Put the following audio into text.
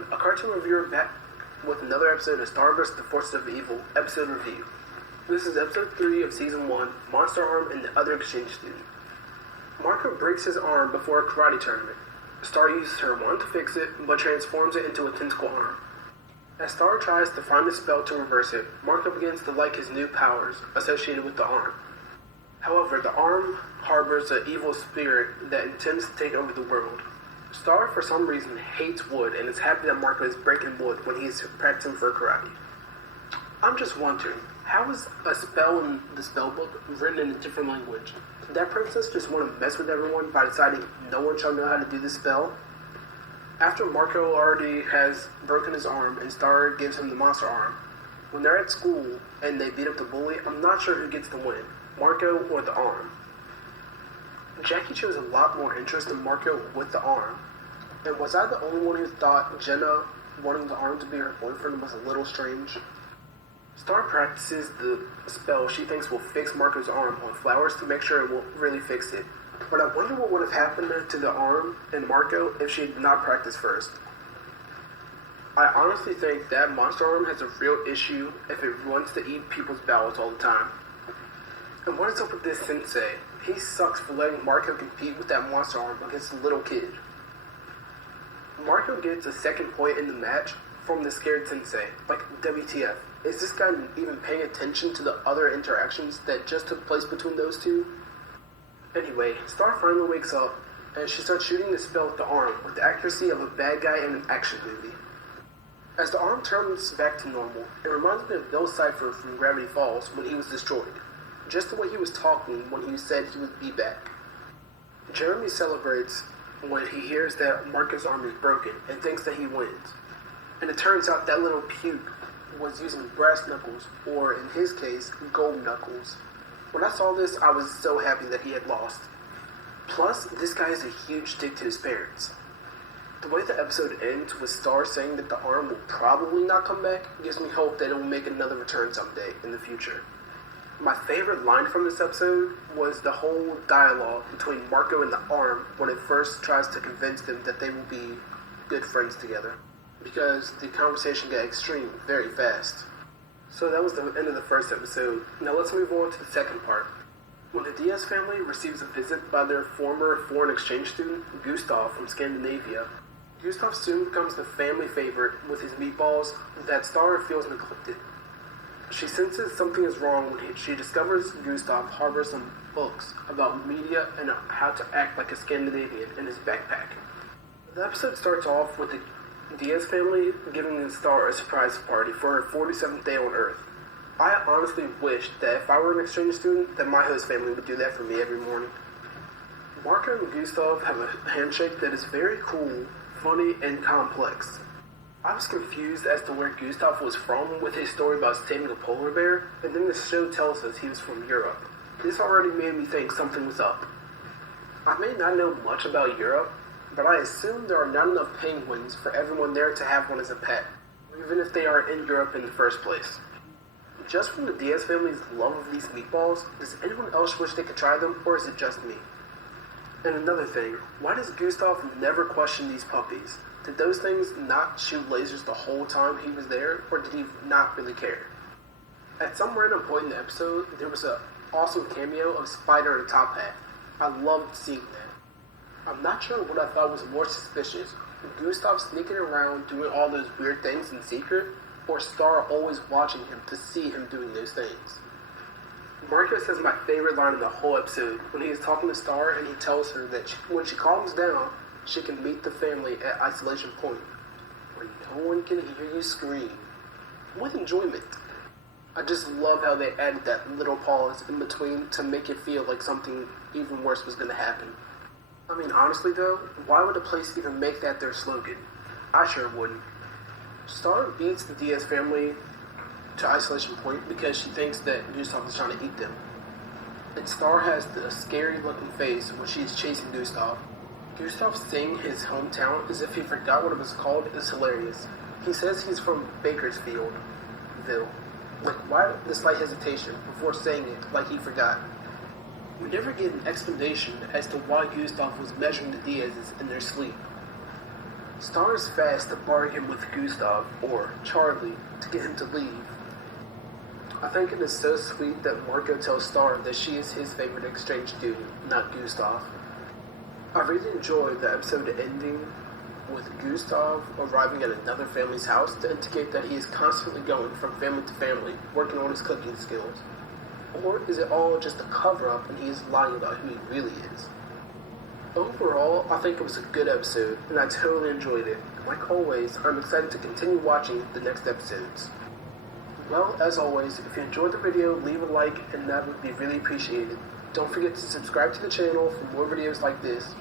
everyone, a cartoon reviewer back with another episode of Star vs. the Forces of Evil episode review. This is episode 3 of season 1, Monster Arm and the Other Exchange Student. Marco breaks his arm before a karate tournament. Star uses her wand to fix it, but transforms it into a tentacle arm. As Star tries to find a spell to reverse it, Marco begins to like his new powers associated with the arm. However, the arm harbors an evil spirit that intends to take over the world. Star, for some reason, hates wood and is happy that Marco is breaking wood when he is practicing for karate. I'm just wondering, how is a spell in the spell book written in a different language? Did that princess just want to mess with everyone by deciding no one shall know how to do the spell? After Marco already has broken his arm and Star gives him the monster arm, when they're at school and they beat up the bully, I'm not sure who gets the win, Marco or the arm. Jackie shows a lot more interest in Marco with the arm. And was I the only one who thought Jenna wanting the arm to be her boyfriend was a little strange? Star practices the spell she thinks will fix Marco's arm on flowers to make sure it will really fix it. But I wonder what would have happened to the arm and Marco if she had not practiced first. I honestly think that monster arm has a real issue if it wants to eat people's bowels all the time. And what is up with this sensei? He sucks for letting Marco compete with that monster arm against a little kid. Marco gets a second point in the match from the scared sensei. Like, WTF. Is this guy even paying attention to the other interactions that just took place between those two? Anyway, Star finally wakes up, and she starts shooting the spell with the arm with the accuracy of a bad guy in an action movie. As the arm turns back to normal, it reminds me of Bill Cipher from Gravity Falls when he was destroyed. Just the way he was talking when he said he would be back. Jeremy celebrates when he hears that Marco's arm is broken and thinks that he wins. And it turns out that little puke was using brass knuckles, or in his case, gold knuckles. When I saw this, I was so happy that he had lost. Plus, this guy is a huge dick to his parents. The way the episode ends with Star saying that the arm will probably not come back gives me hope that it will make another return someday in the future. My favorite line from this episode was the whole dialogue between Marco and the arm when it first tries to convince them that they will be good friends together. Because the conversation got extreme very fast. So that was the end of the first episode. Now let's move on to the second part. When the Diaz family receives a visit by their former foreign exchange student, Gustav from Scandinavia, Gustav soon becomes the family favorite with his meatballs that Star feels neglected. She senses something is wrong when she discovers Gustav harbors some books about media and how to act like a Scandinavian in his backpack. The episode starts off with the Diaz family giving the Star a surprise party for her 47th day on Earth. I honestly wished that if I were an exchange student, that my host family would do that for me every morning. Marco and Gustav have a handshake that is very cool, funny, and complex. I was confused as to where Gustav was from with his story about saving a polar bear, and then the show tells us he was from Europe. This already made me think something was up. I may not know much about Europe, but I assume there are not enough penguins for everyone there to have one as a pet, even if they are in Europe in the first place. Just from the Diaz family's love of these meatballs, does anyone else wish they could try them, or is it just me? And another thing, why does Gustav never question these puppies? Did those things not shoot lasers the whole time he was there, or did he not really care? At some random point in the episode, there was an awesome cameo of Spider in a top hat. I loved seeing that. I'm not sure what I thought was more suspicious, Gustav sneaking around doing all those weird things in secret, or Star always watching him to see him doing those things. Marco says my favorite line in the whole episode when he is talking to Star and he tells her that when she calms down, she can meet the family at Isolation Point, where no one can hear you scream, with enjoyment. I just love how they added that little pause in between to make it feel like something even worse was going to happen. I mean, honestly though, why would a place even make that their slogan? I sure wouldn't. Star beats the Diaz family to Isolation Point because she thinks that Gustav is trying to eat them. And Star has the scary looking face when she is chasing Gustav. Gustav saying his hometown as if he forgot what it was called is hilarious. He says he's from Bakersfield, Like, why the slight hesitation before saying it like he forgot? We never get an explanation as to why Gustav was measuring the Diazes in their sleep. Star is fast to bargain with Gustav, or Charlie, to get him to leave. I think it is so sweet that Marco tells Star that she is his favorite exchange student, not Gustav. I really enjoyed the episode ending with Gustav arriving at another family's house to indicate that he is constantly going from family to family, working on his cooking skills. Or is it all just a cover-up and he is lying about who he really is? Overall, I think it was a good episode, and I totally enjoyed it. Like always, I'm excited to continue watching the next episodes. Well, as always, if you enjoyed the video, leave a like, and that would be really appreciated. Don't forget to subscribe to the channel for more videos like this.